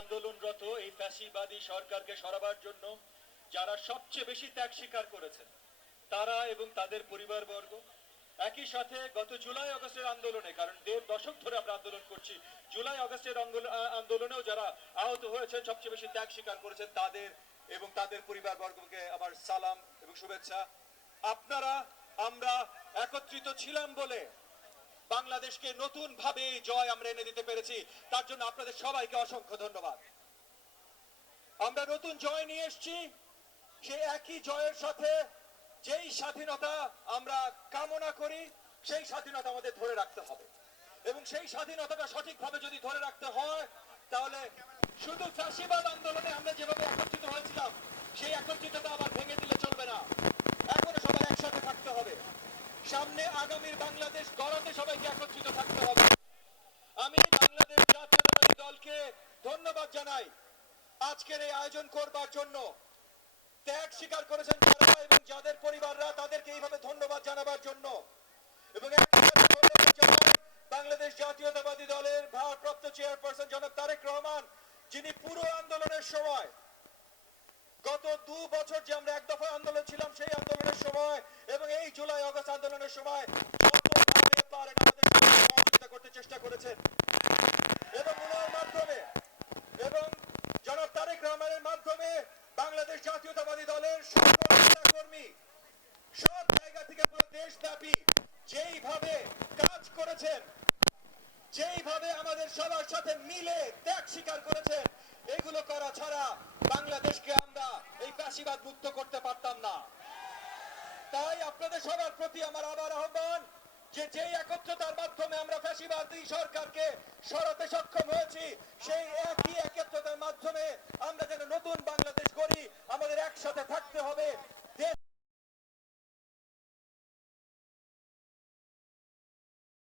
আন্দোলনরত এই ফ্যাসিবাদী সরকারকে সরাবার জন্য যারা সবচেয়ে বেশি ত্যাগ স্বীকার করেছেন তারা এবং তাদের পরিবারবর্গ, একই সাথে গত জুলাই আগস্টের আন্দোলনে, কারণ ১.৫ দশক ধরে আমরা আন্দোলন করছি, জুলাই আগস্টের আন্দোলনেও যারা আহত হয়েছেন, সবচেয়ে বেশি ত্যাগ স্বীকার করেছেন, তাদের এবং তাদের পরিবারবর্গকে আমার সালাম এবং শুভেচ্ছা। আপনারা আমরা একত্রিত ছিলাম বলে বাংলাদেশকে নতুন ভাবে জয় আমরা এনে দিতে পেরেছি। তার জন্য আপনাদের সবাইকে অসংখ্য ধন্যবাদ। আমরা নতুন জয় নিয়ে এসেছি, সেই একই জয়ের সাথে যেই স্বাধীনতা আমরা কামনা করি সেই স্বাধীনতা আমাদের ধরে রাখতে হবে, এবং সেই স্বাধীনতাটা সঠিকভাবে যদি ধরে রাখতে হয় তাহলে শুধু ফ্যাসিবাদ আন্দোলনে আমরা যেভাবে একত্রিত হয়েছিলাম সেই একত্রিততা আবার ভেঙে দিলে চলবে না। এখনো সবাই একসাথে থাকতে হবে। সামনে আগামীর বাংলাদেশ গড়াতে সবাইকে একত্রিত থাকতে হবে। আমি বাংলাদেশ জাতীয়তাবাদী দলকে ধন্যবাদ জানাই আজকের এই আয়োজন করবার জন্য। ত্যাগ স্বীকার করেছেন যারা এবং যাদের পরিবাররা, তাদেরকে এইভাবে ধন্যবাদ জানাবার জন্য। এবং একই সাথে ধন্যবাদ জানাই বাংলাদেশ জাতীয়তাবাদী দলের ভারপ্রাপ্ত চেয়ারপারসন জনাব তারেক রহমান, যিনি পুরো আন্দোলনের সময়, গত ২ বছর যে আমরা এক দফা আন্দোলন ছিলাম সেই আন্দোলনের সময় এবং এই জুলাই আগস্ট আন্দোলনের সময় যতভাবে পারেন আমাদের সহযোগিতা করতে চেষ্টা করেছেন, এবং ওনার মাধ্যমে এবং জনাব তারেক রহমানের মাধ্যমে বাংলাদেশ জাতীয়তাবাদী দলের সকল নেতাকর্মী সব জায়গা থেকে পুরো দেশব্যাপী যেইভাবে কাজ করেছেন, যেইভাবে আমাদের সবার সাথে মিলে ত্যাগ স্বীকার করেছেন, এগুলো করা ছাড়া বাংলাদেশকে আমরা এই ফ্যাসিবাদ মুক্ত করতে পারতাম না। তাই আপনাদের সবার প্রতি আমার আবার আহ্বান যে যেই একত্রতার মাধ্যমে আমরা ফ্যাসিবাদী সরকারকে সরাতে সক্ষম হয়েছি, সেই একই একত্রতার মাধ্যমে আমরা যেন নতুন